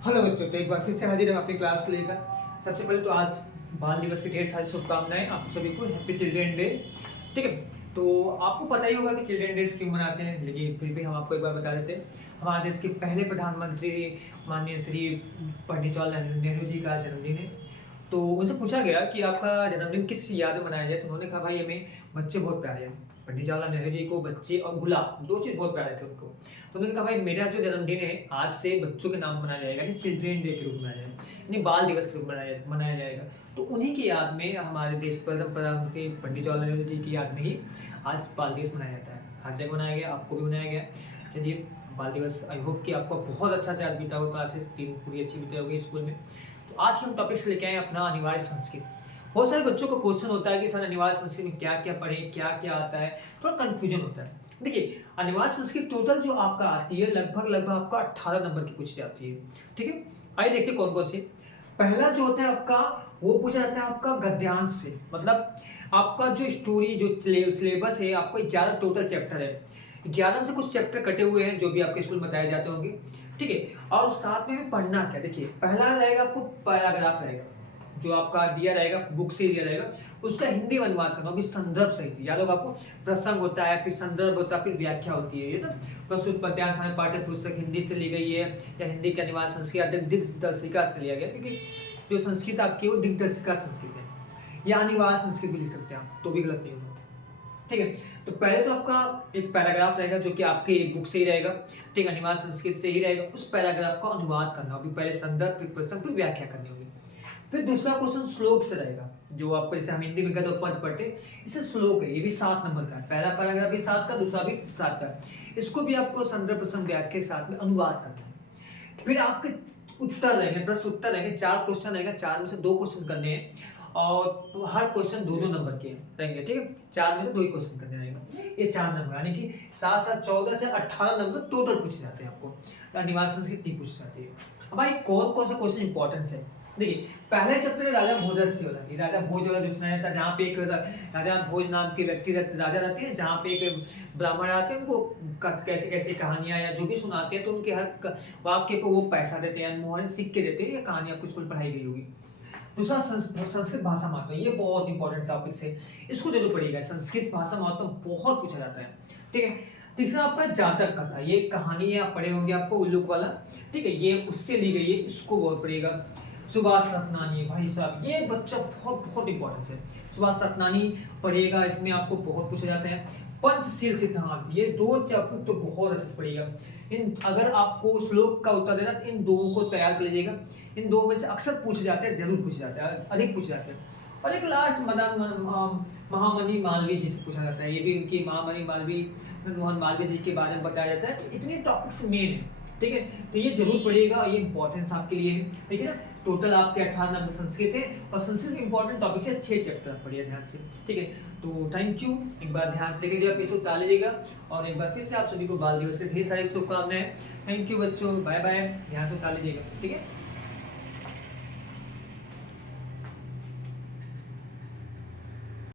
Hello बच्चों, तो एक बार फिर से हाजिर है अपनी क्लास को लेकर। सबसे पहले तो आज बाल दिवस की ढेर सारी शुभकामनाएं आप सभी को। Happy children day. ठीक है, तो आपको पता ही होगा कि चिल्ड्रन डे क्यों मनाते हैं, लेकिन फिर भी हम आपको एक बार बता देते हैं। हमारे देश के पहले प्रधानमंत्री माननीय श्री पंडित जवाहरलाल नेहरू जी का जन्मदिन है। तो उनसे पूछा गया कि आपका जन्मदिन किस याद में मनाया जाए, तो उन्होंने कहा भाई हमें बच्चे बहुत प्यारे हैं। पंडित जवाहरलाल नेहरू जी को बच्चे और गुलाब दो चीज़ बहुत प्यारे थे उनको। तो उन्होंने कहा भाई मेरा जो जन्मदिन है आज से बच्चों के नाम मनाया जाएगा, यानी चिल्ड्रेन डे के रूप में मनाया जाएगा, यानी बाल दिवस के रूप में मनाया जाएगा। तो उन्हीं की याद में हमारे देश प्रथम प्रधानमंत्री पंडित जवाहरलाल नेहरू जी की याद में ही आज बाल दिवस मनाया जाता है। हर जगह मनाया गया, आपको भी मनाया गया। चलिए, बाल दिवस आई होप कि आपको बहुत अच्छा से आज बीता होगा, क्लासेस दिन पूरी अच्छी बीती होगी स्कूल में। तो आज हम टॉपिक से लेके आए अपना अनिवार्य संस्कृत। बहुत सारे बच्चों को क्वेश्चन होता है कि सर अनिवार्य संस्कृत में क्या क्या पढ़ें, क्या क्या आता है, थोड़ा कंफ्यूजन होता है। देखिए, अनिवार्य संस्कृत टोटल जो आपका आती है लगभग आपका 18 नंबर की पूछी जाती है। ठीक है, आइए देखिए कौन कौन से। पहला जो होता है आपका, वो पूछा जाता है आपका गद्यांश से, मतलब आपका जो स्टोरी जो सिलेबस है, आपका 11 टोटल चैप्टर है। 11 से कुछ चैप्टर कटे हुए हैं जो भी आपके स्कूल में बताए जाते होंगे। ठीक है, और साथ में भी पढ़ना क्या, देखिए पहला रहेगा आपको पैराग्राफ रहेगा जो आपका दिया रहेगा, बुक से दिया रहेगा, उसका हिंदी अनुवाद करना होगी संदर्भ सहित। याद होगा आपको, प्रसंग होता है, फिर संदर्भ होता है, फिर व्याख्या होती है। ये ना प्रस्तुत पद्यांश हमें पाठ्य पुस्तक हिंदी से ली गई है, या हिंदी के अनिवार्य संस्कृत दिग्दर्शिका से लिया गया, क्योंकि जो संस्कृत आपकी वो दिग्दर्शिका संस्कृत है, या अनिवार्य संस्कृत भी लिख सकते हैं आप, तो भी गलत नहीं होगा। ठीक है, तो पहले तो आपका एक पैराग्राफ रहेगा जो कि आपके बुक से ही रहेगा। ठीक है, अनिवार्य संस्कृत से ही रहेगा। उस पैराग्राफ का अनुवाद करना होगी, पहले संदर्भ, फिर प्रसंग, फिर व्याख्या करनी होगी। फिर दूसरा क्वेश्चन श्लोक से रहेगा, जो आपको जैसे हम हिंदी में कहते हैं पद पढ़ते, इसे श्लोक है, ये भी 7 नंबर का है। पहला पैराग्राफ भी 7 का, दूसरा भी 7 का है। इसको भी आपको संदर्भ प्रसंग व्याख्या के साथ में अनुवाद करना है। फिर आपके उत्तर रहेंगे, प्रश्न उत्तर रहेंगे, 4 क्वेश्चन रहेगा, 4 में से 2 क्वेश्चन करने हैं, और तो हर क्वेश्चन 2-2 नंबर के रहेंगे। ठीक है, 4 में से 2 ही क्वेश्चन करने रहेंगे, ये 4 नंबर, यानी कि 7-7 14 से 18 नंबर टोटल पूछे जाते हैं आपको। अनिवार्य संस्कृत 3 पूछी जाती है। अब भाई कौन कौन से क्वेश्चन इंपॉर्टेंस है, देखिए पहले चैप्टर में राजा भोजस्य वाला, ये राजा भोज वाला जो सुनाया था, जहाँ पे एक राजा भोज नाम के व्यक्ति राजा रहते हैं, जहाँ पे एक ब्राह्मण आते हैं, उनको कैसे कैसे कहानियां या जो भी सुनाते हैं, तो उनके हर वाक्य को वो पैसा देते हैं, मोहन सिक्के देते हैं, या कहानी आपको स्कूल पढ़ाई गई होगी। दूसरा संस्कृत भाषा महत्व, ये बहुत इंपॉर्टेंट टॉपिक है, इसको जरूर पढ़िएगा। संस्कृत भाषा महत्व बहुत पूछा जाता है। ठीक है, तीसरा आपका जातक कथा, ये कहानी आप पढ़े होंगे आपको उल्लूक वाला। ठीक है, ये उससे ली गई है, इसको बहुत पढ़िएगा। सुभाष सतनानी, भाई साहब ये बच्चा बहुत बहुत इंपॉर्टेंट है, सुभाष सतनानी पढ़िएगा, इसमें आपको बहुत पूछे जाते हैं। पंचशील सिद्धांत, ये 2 चैप्टर तो बहुत अच्छे से पढ़िएगा। इन अगर आपको श्लोक का उत्तर देना, इन 2 को तैयार कर लीजिएगा। इन 2 में से अक्सर पूछे जाते हैं, जरूर पूछे जाते हैं, अधिक पूछे जाते हैं। और एक लास्ट महामनी मालवीय जी से पूछा जाता है, ये भी इनकी महामनी मालवीय मोहन मालवीय जी के बारे में बताया जाता है। तो इतने टॉपिक्स मेन है। ठीक है, तो ये जरूर पढ़िएगा, ये इंपॉर्टेंस आपके लिए है। ठीक है ना, टोटल आपके 18 नंबर संस्कृत है, और संस्कृत में इंपॉर्टेंट टॉपिक है 6 चैप्टर पढ़िए ध्यान से। ठीक है, तो थैंक यू, एक बार ध्यान से देख लीजिएगा, पैसे उतार लीजिएगा, और एक बार फिर से आप सभी को बाल दिवस के ढेर सारी शुभकामनाएं। थैंक यू बच्चों, बाय बाय, ध्यान से उतार लीजिएगा। ठीक है।